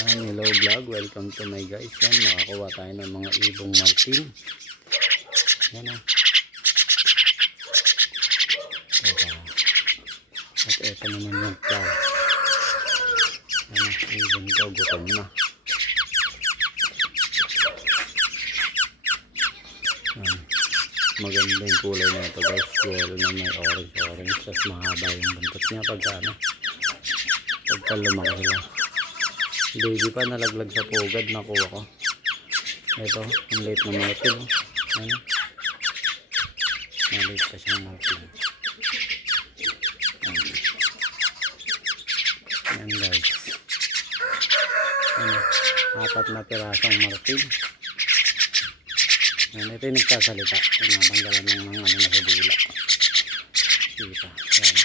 Yan, hello vlog. Welcome to my guys. Yan, nakakuha tayo ng mga ibong martin. Yan o. Ito. At ito naman yung plow. Yan o, ibon ko. Gutom na. Yan. Maganda yung kulay na ito guys. Yellow na may orange orange. Tapos mahaba yung buntot niya pagka ano. Pagka lumaki sila. Baby pa nalaglag sa pugad nakuha ko. Ito, ang late na martin. Ano? Malate pa siyang. Ayan. Ayan guys. Ano? Apat na pirasong martin. Ayan, ito yung nagsasalita. Tinatanggalan ng mga ano na sa dila. Kita. Ayan.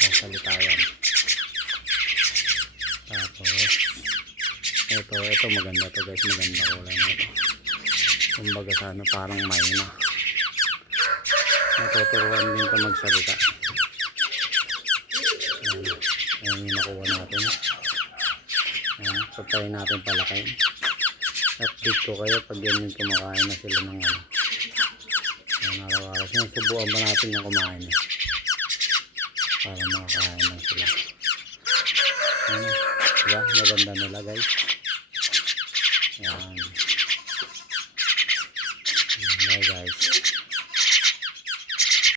Sasalita yan. Tapos, ito, ito maganda to guys. Maganda kulay na ito. Kumbaga sa ano, parang may na. Natuturuan din ito magsalita. Ayan. Ayan yung nakuha natin. Ayan, pagkain natin palakayin. Update ko kayo pag yan yung kumakain na sila ng ano. Ayan, araw-araw. Sinusubuan ba natin yung kumain eh. Para makakain lang sila. Ayan, diba? Maganda nila guys. Ayan. Ayan guys.